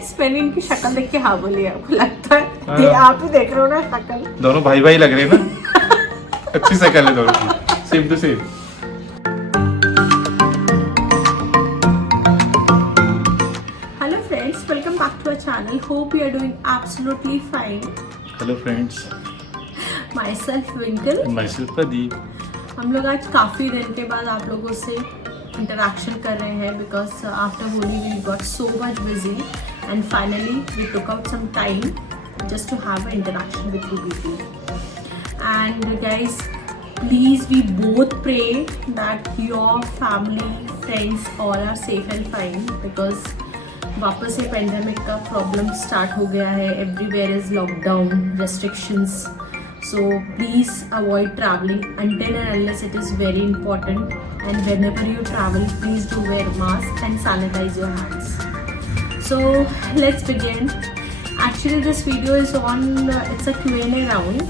Friends, मैंने इनकी शक्ल देख के हाँ बोली, आपको लगता है ये आप ही देख रहे हो ना शक्ल, दोनों भाई भाई लग रहे हैं ना। अच्छी शक्ल है दोनों की, same to same. Hello friends, welcome back to our channel. Hope you are doing absolutely fine. Hello friends, myself Winkal, myself Pradeep. हम लोग आज काफ़ी दिन के बाद आप लोगों से इंटरेक्शन कर रहे हैं because after Holi we got so much busy and finally we took out some time just to have a interaction with you people. And guys please we both pray that your family friends all are safe and fine because वापस से pandemic का problem start हो गया है। Everywhere is lockdown restrictions, so please avoid traveling until and unless it is very important, and whenever you travel please do wear mask and sanitize your hands. So let's begin. Actually this video is on it's a Q&A round.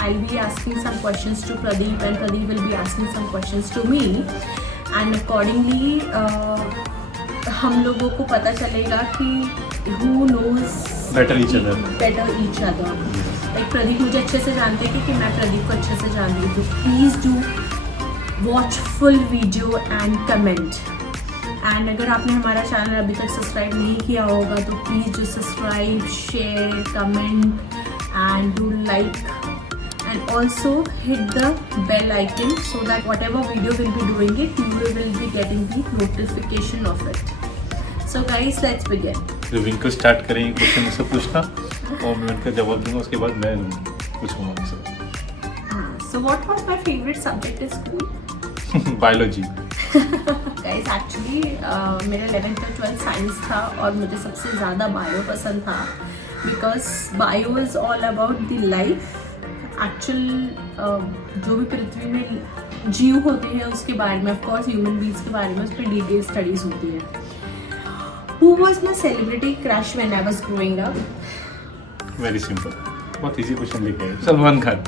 I'll be asking some questions to Pradeep and Pradeep will be asking some questions to me, and accordingly हम लोगों को पता चलेगा कि who knows better each other. Like Pradeep मुझे अच्छे से जानते हैं कि मैं प्रदीप को अच्छे से जानती हूँ, तो please do watch full video and comment. And अगर आपने हमारा चैनल अभी तक सब्सक्राइब नहीं किया होगा तो please do subscribe, share, comment and do like and also hit the bell icon so that whatever video we'll be doing it you will be getting the notification of it. So guys, let's begin. तो विंकल start करेंगे question मुझसे पूछना और मैं उनका जवाब दूंगा, उसके बाद मैं पूछूंगा उनसे। So what was my favorite subject in school? Biology. Guys, actually मेरा 11th और 12th साइंस था और मुझे सबसे ज़्यादा बायो पसंद था because bio is all about the life. Actual जो भी पृथ्वी में जीव होते हैं उसके बारे में, ऑफकोर्स ह्यूमन बींग्स के बारे में उस पर डिटेल स्टडीज होती है। Who was my celebrity crush when I was growing up? Very simple, बहुत इजी क्वेश्चन लेके आए, सलमान खान।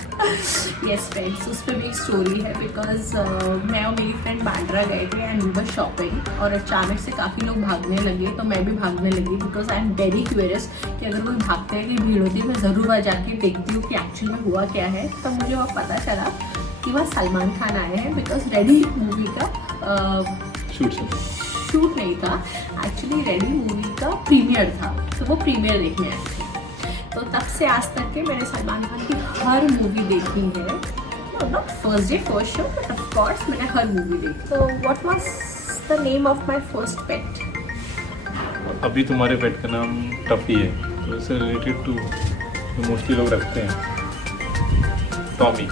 यस फ्रेंड्स, उस पर भी एक स्टोरी है बिकॉज मैं और मेरी फ्रेंड बांद्रा गए थे एंड वी वर शॉपिंग और अचानक से काफ़ी लोग भागने लगे तो मैं भी भागने लगी because I am very curious कि अगर कोई भागते हैं कि भीड़ होती है मैं ज़रूर वहाँ जाके देखती हूँ कि एक्चुअल में हुआ क्या है। तब मुझे वह पता चला कि वह सलमान खान आए हैं बिकॉज रेडी मूवी का शूट नहीं था, एक्चुअली रेडी मूवी का प्रीमियर था, तो वो प्रीमियर देखने आए थे। तो तब से आज तक के मैंने सलमान खान की हर मूवी देखी है, not first day first show but of course मैंने हर मूवी देखी। तो what was the name of my first pet? अभी तुम्हारे पेट का नाम टफी है, तो इससे रिलेटेड टू मोस्टली लोग रखते हैं Tommy.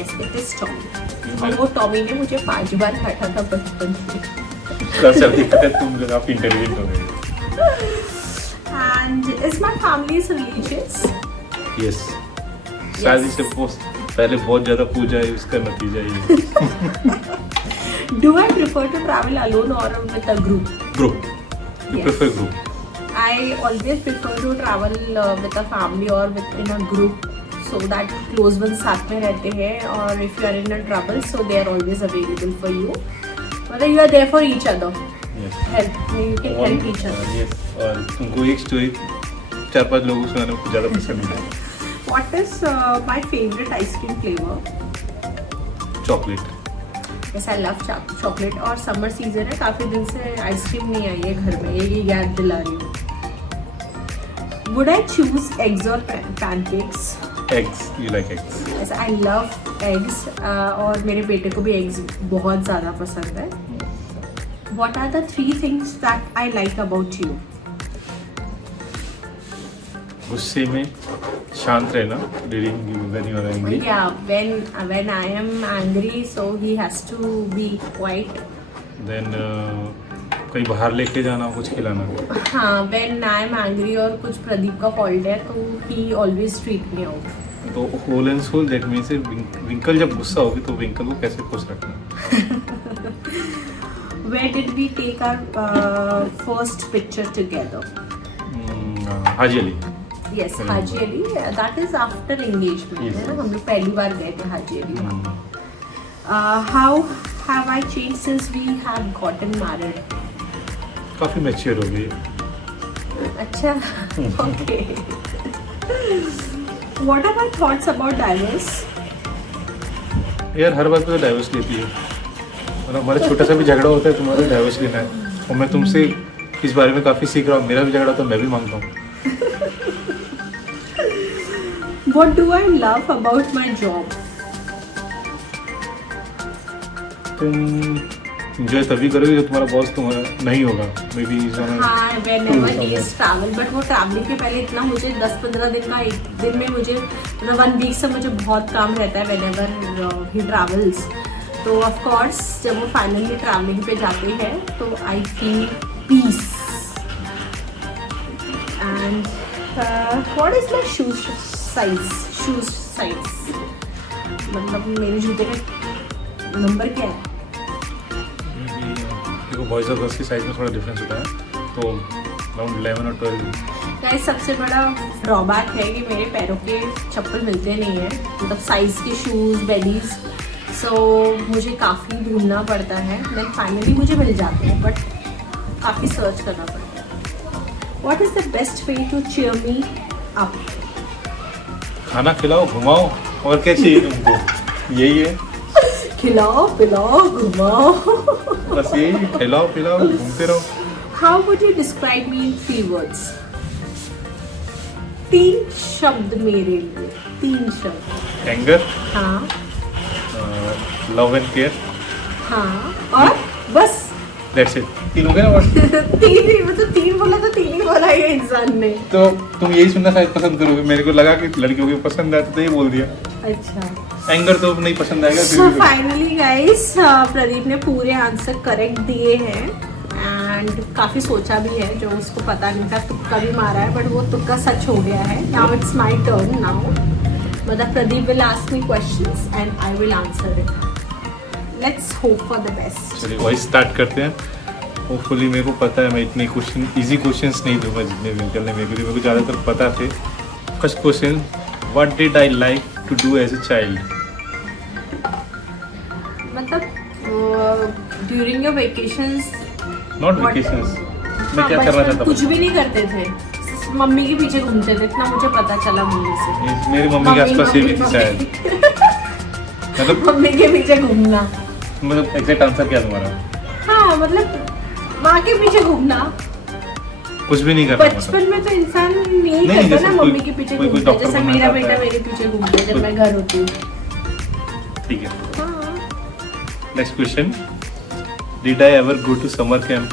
Yes, it is Tommy, और वो टॉमी ने मुझे 5 बार काटा था बचपन में। तुम लोग आप इंटेलिजेंट हो गए। And is my family religious? Yes. शादी से पहले बहुत ज़्यादा पूजा है, उसका नतीजा ये। Do I prefer to travel alone or with a group? Group. You Yes. prefer group? I always prefer to travel with a family or in a group so that close ones साथ में रहते हैं और if you are in a trouble so they are always available for you. मतलब you are there for each other. Yes. Help, you can help each other. Yes. और तुमको एक story 4-5 लोगों को सुनाना ज़्यादा पसंद है। What is my favorite ice cream flavor? Chocolate. Yes, I love chocolate और समर सीजन है, काफ़ी दिन से आइसक्रीम नहीं आई है घर में, ये याद दिला रही हूँ। Would I choose eggs or pancakes? Eggs. You like eggs? Yes, I love eggs और मेरे बेटे को भी eggs बहुत ज़्यादा पसंद है। What are the 3 things that I like about you? गुस्से में शांत रहना, during when you are angry. Yeah, when I am angry, so he has to be quiet. Then कहीं बाहर लेके जाना, कुछ खिलाना। हाँ, when I am angry और कुछ प्रदीप का fault है तो he always treat me out. तो whole and soul that means Winkal जब गुस्सा होगी तो विंकल को कैसे खुश रखना। Where did we take our first picture together? Haji Ali. Yes, Haji Ali. That is after engagement. Yes. है ना, हम लोग पहली बार गए थे Haji Ali. How have I changed since we have gotten married? काफ़ी मैच्योर हो गई, अच्छा, okay. What are my thoughts about divorce? यार हर बात पे तो डाइवर्स लेती है, और हमारा छोटा सा भी झगड़ा होता है तुम्हारा डाइवर्स लेना है, और मैं तुमसे इस बारे में काफ़ी सीख रहा हूँ। मेरा भी झगड़ा तो मैं भी मांगता हूँ। What do I love about my job? तुम इंजॉय तभी करोगे जब तुम्हारा बॉस तुम्हारा नहीं होगा, मे बी। हाँ, whenever he is travel, but वो ट्रैवलिंग के पहले इतना मुझे 10-15 दिन का, एक दिन में मुझे मतलब 1 वीक से मुझे बहुत काम रहता है whenever he travels। तो ऑफ कोर्स जब वो फाइनली ट्रैवलिंग पे जाते हैं तो I feel peace. And what is my shoes size, मतलब मेरे जूते का नंबर क्या है? देखो बॉयज़ और गर्ल्स की साइज में थोड़ा डिफरेंस होता है, तो अराउंड 11 और 12। गाइस सबसे बड़ा ड्रॉबैक है कि मेरे पैरों के चप्पल मिलते नहीं है, मतलब साइज के शूज़ बेडीज, सो मुझे काफ़ी ढूंढना पड़ता है। देन फाइनली मुझे मिल जाते हैं, बट काफ़ी सर्च करना पड़ता है। What is the best way to cheer me up? खाना खिलाओ, घुमाओ, और क्या चाहिए तुमको? यही है, खिलाओ पिलाओ घुमाओ। बस यही, खिलाओ पिलाओ घूमते रहो। How would you describe me in 3 words? 3 शब्द मेरे लिए, 3 शब्द। एंगर, हाँ लव एंड केयर, हाँ, और बस दैट्स इट। 3 हो गए ना वर्ड? 3 ही, मतलब 3 बोला तो 3 ही बोला ये इंसान ने। तो तुम यही सुनना शायद पसंद करोगे। मेरे को लगा कि लड़कियों को पसंद आता तो ये बोल दिया। अच्छा, एंगर तो नहीं पसंद आएगा। सो फाइनली गाइस प्रदीप ने पूरे आंसर करेक्ट दिए हैं, एंड काफ़ी सोचा भी है, जो उसको पता नहीं था, तुक्का भी मारा है, बट वो तुक्का सच हो गया है। Now it's my turn now, मतलब Pradeep will ask me questions and I will answer it. Let's hope for the best. चलिए वही स्टार्ट करते हैं। होपफुली मेरे को पता है मैं इतने क्वेश्चन इजी क्वेश्चंस नहीं दूंगा जितने विंकल ने मेरे को ज़्यादातर पता थे। First question, what did I like to do as a child? मतलब during your vacations? Not vacations, मैं क्या करना चाहता कुछ भी नहीं करते थे, मम्मी के पीछे घूमते थे, इतना मुझे पता चला मम्मी से। मेरी मम्मी के आसपास ये भी थी शायद। मतलब मम्मी के पीछे घूमना, मतलब एग्जैक्ट आंसर क्या तुम्हारा? हाँ मतलब माँ के पीछे घूमना। कुछ भी नहीं करना बचपन में तो इंसान नहीं करता ना, मम्मी के पीछे घूमता है, जैसे मेरा बेटा मेरे पीछे घूमता है जब मैं घर होती हूँ। ठीक है, next question, did I ever go to summer camp?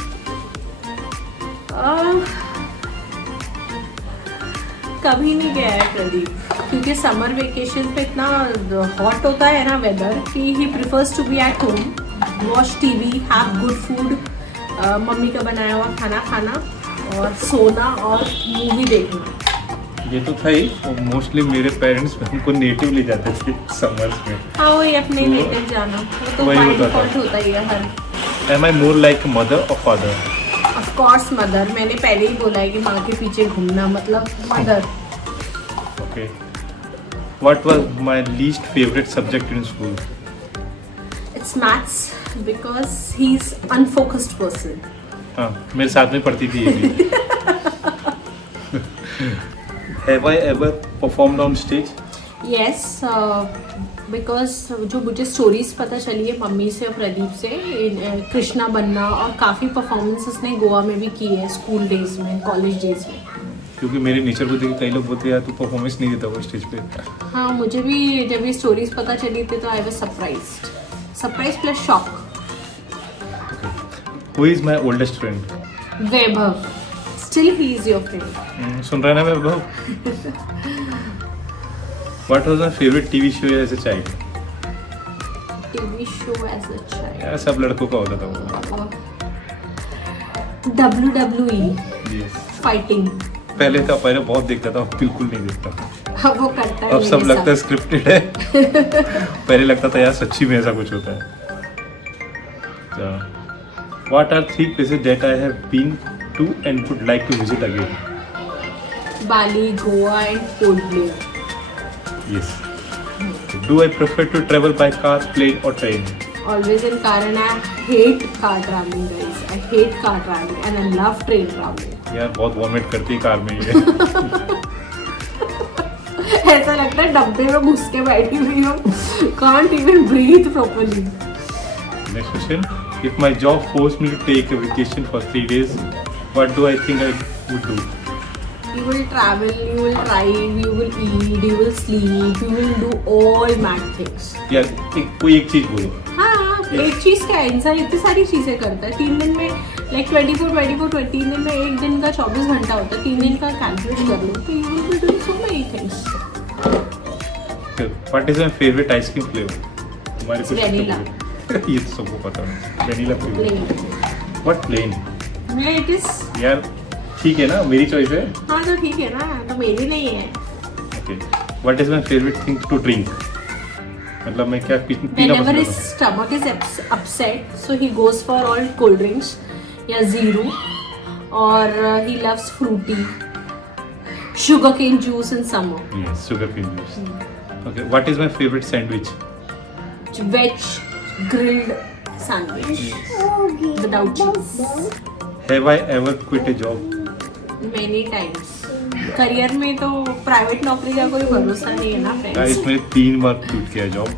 कभी नहीं गया है प्रदीप, क्योंकि समर वेकेशन पे इतना हॉट होता है ना वेदर कि he prefers to be at home, watch TV, have good food, mummy का बनाया हुआ खाना खाना और सोना और मूवी देखना। ये तो था ही, मोस्टली मेरे पेरेंट्स हमको नेटिव ले जाते थे समर्स में। हाँ वही अपने नेटिव जाना, वो तो बाय डिफॉल्ट होता ही है हर। एम आई मोर लाइक मदर और फादर? ऑफ कोर्स मदर, मैंने पहले ही बोला है कि माँ के पीछे घूमना मतलब mother. Okay, what was my least favourite subject in school? It's maths, because he is unfocused person. हाँ, मेरे साथ में पढ़ती थी ये भी। Have I ever performed on stage? Yes, because जो मुझे स्टोरीज पता चली है मम्मी से और प्रदीप से, कृष्णा बनना और काफ़ी परफॉर्मेंसेस ने गोवा में भी की है, स्कूल डेज में, कॉलेज डेज में। क्योंकि मेरे नेचर को देख के कई लोग बोलते यार तू परफॉर्मेंस नहीं देता वो स्टेज पे। हाँ, मुझे भी जब ये स्टोरीज पता चली थी तो I was surprised plus shock. Who is my oldest friend? Vaibhav, still he is your friend. सुन रहे ना Vaibhav? What was my favorite TV show as a child? TV show as a child, यार सब लड़कों का होता था वो। WWE Yes. फाइटिंग। पहले बहुत देखता था, अब बिल्कुल नहीं देखता। अब वो करता है, अब सब लगता है स्क्रिप्टेड है। पहले लगता था यार सच्ची में ऐसा कुछ होता है। What are 3 places that I have been to and would like to visit again? Bali, Goa and port Blair. Yes. Do I prefer to travel by car, plane or train? Always in car, and I hate car traveling, guys. I hate car traveling and I love train traveling. यार बहुत vomit करती है car में ये। ऐसा लगता है डब्बे में घुस के बैठी हुई हो, can't even breathe properly. Next question. If my job forced me to take a vacation for 3 days, what do I think I would do? You will travel, you will drive, you will eat, you will sleep, you will do all mad things. यार कोई एक चीज बोलो। हाँ, एक चीज क्या है, इंसान इतनी सारी चीजें करता है 3 दिन में, लाइक 24 3 दिन में, एक दिन का 24 घंटा होता है, 3 दिन का कैलकुलेट कर लो तो you will be doing so many things. What is my favorite ice cream flavor? तुम्हारे कुछ Vanilla. ये तो सबको पता है। Vanilla flavour. Plain. What plain? It is. यार ठीक है ना, मेरी चॉइस है। हाँ तो ठीक है ना, तो मेरी नहीं है. Okay. What is my favorite thing to drink? मतलब मैं क्या पीना Whenever पसंद his करता stomach is upset, so he goes for all cold drinks या zero, और he loves fruity, sugarcane juice in summer. हूँ? Yes, sugar cane juice. Okay. What is my favorite sandwich? Veg grilled sandwich without cheese. Have I ever quit a job? Many times. Career में तो private नौकरी का कोई भरोसा नहीं है ना Guys, फ्रेंड्स. मैंने 3 बार क्विट किया जॉब।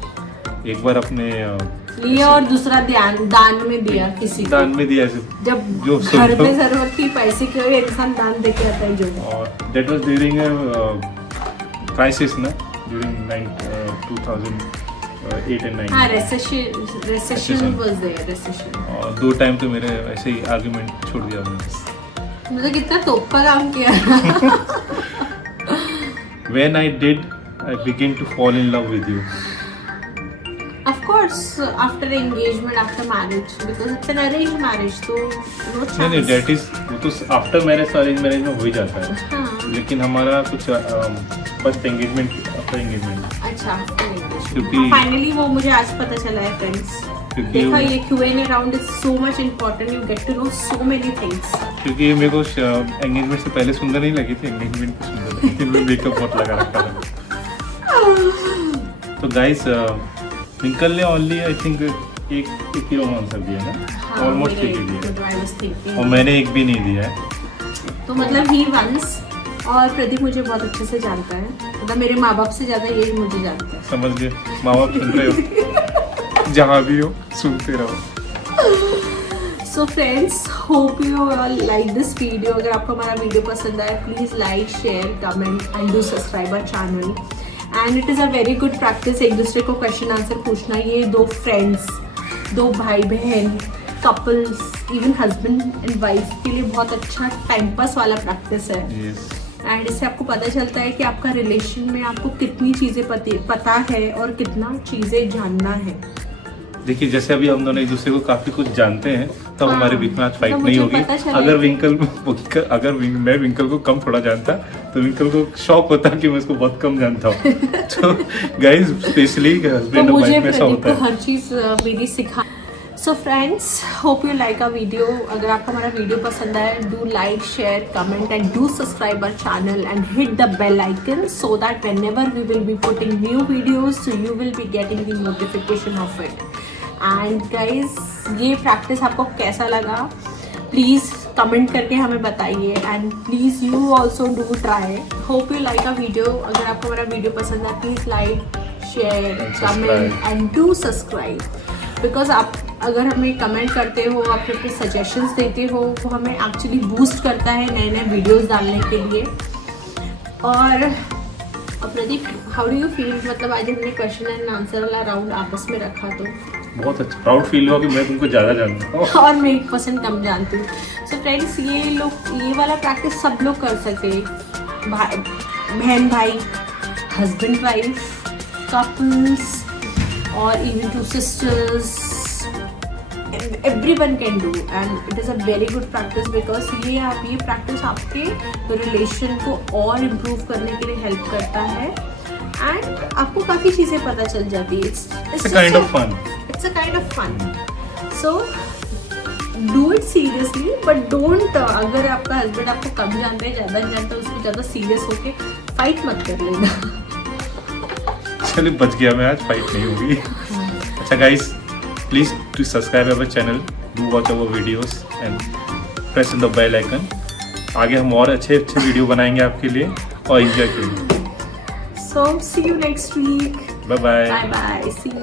एक बार अपने लिए और दूसरा दान में दिया किसी को. दान में दिया ऐसे। जब जो घर सुन में लो। जरूरत थी पैसे की, और इंसान दान दे के आता है जो. और that was during a crisis ना, during 2008 and 9. हाँ, recession was there, recession. और 2 टाइम तो मेरे ऐसे ही आर्गुमेंट छोड़ दिया मैंने। मतलब कितना तोप का काम किया. When I did, I began to fall in love with you. Of course, after engagement, after marriage, because it's an arranged marriage, so no chance. नहीं that is वो तो आफ्टर मैरिज अरेंज मैरिज में हो ही जाता है। हाँ, लेकिन हमारा कुछ फर्स्ट एंगेजमेंट आफ्टर एंगेजमेंट अच्छा after engagement. क्योंकि- फाइनली वो मुझे आज पता चला है फ्रेंड्स. क्योंकि देखा, वो- ये Q&A round is so much important. You get to know so many things. क्योंकि ये मेरे को एंगेजमेंट से पहले सुंदर नहीं लगी थी, एंगेजमेंट पे सुंदर लगी थी। मैं मेकअप बहुत लगा रखा था। तो गाइस विंकल ने ओनली आई थिंक एक ही रॉन्ग आंसर दिया ना, ऑलमोस्ट एक ही दिया और मैंने एक भी नहीं दिया है। तो मतलब ही वंस, और प्रदीप मुझे बहुत अच्छे से जानता है, मतलब मेरे माँ बाप से ज्यादा यही मुझे जानता है. समझ गए, माँ बाप सुन रहे हो, जहाँ भी हो सुनते रहो. So friends, hope you all like this video. अगर आपको हमारा वीडियो पसंद आया, please like, share, comment and do subscribe our channel. And it is a very good practice एक दूसरे को क्वेश्चन आंसर पूछना. ये 2 फ्रेंड्स, 2 भाई बहन, couples, even husband and wife के लिए बहुत अच्छा टाइम पास वाला प्रैक्टिस है. Yes. एंड इससे आपको पता चलता है कि आपका रिलेशन में आपको कितनी चीज़ें पता है और कितना चीज़ें जानना है. देखिए जैसे अभी हम दोनों एक दूसरे को काफी कुछ जानते हैं, तो हाँ, हमारे बीच में आज फाइट तो नहीं मुझे होगी. पता चला अगर है मैं विंकल को कम थोड़ा जानता तो विंकल को शौक होता कि मैं इसको बहुत कम जानता हूँ. तो गाइस स्पेशली तो हस्बैंड और मुझे वाइफ में ऐसा प्रदीप होता को है. हर चीज़ मेरी सिखा. So friends, hope you like our video. अगर आपको हमारा वीडियो पसंद आए, do like, share, comment and do subscribe our channel and hit the bell icon so that whenever we will be putting new videos, so you will be getting the notification of it. And guys, ये practice आपको कैसा लगा, please comment करके हमें बताइए. And please you also do try. Hope you like a video. अगर आपको हमारा वीडियो पसंद है, please like, share, comment and do subscribe. Because आप अगर हमें कमेंट करते हो, आप अपने सजेशंस देते हो, वो हमें एक्चुअली बूस्ट करता है नए नए वीडियोस डालने के लिए. और Pradeep, how do you feel, मतलब आज हमने क्वेश्चन एंड आंसर वाला राउंड आपस में रखा तो बहुत अच्छा प्राउड फील हुआ कि मैं तुमको ज़्यादा जानता हूँ. और मैं 1% कम जानती हूँ. सो फ्रेंड्स, ये वाला प्रैक्टिस सब लोग कर सके. बहन भाई, हस्बैंड वाइफ, कपल्स, और even 2 sisters, everyone can do, and it is a very good practice because ये प्रैक्टिस आपके रिलेशन को और इम्प्रूव करने के लिए हेल्प करता है. एंड आपको काफ़ी चीज़ें पता चल जाती है. It's a kind of fun. It's a kind of fun. So do it seriously, but don't. अगर आपका हस्बैंड आपको कम जानता है, ज़्यादा नहीं जानता, उसको ज़्यादा सीरियस होके फाइट मत कर लेना. चलिए बच गया मैं, आज फाइट नहीं होगी. अच्छा guys, please to subscribe our channel, do watch our videos and press the bell icon. आगे हम और अच्छे अच्छे वीडियो बनाएंगे आपके लिए और एंजॉय करेंगे। So see you next week. Bye bye. Bye bye. See you.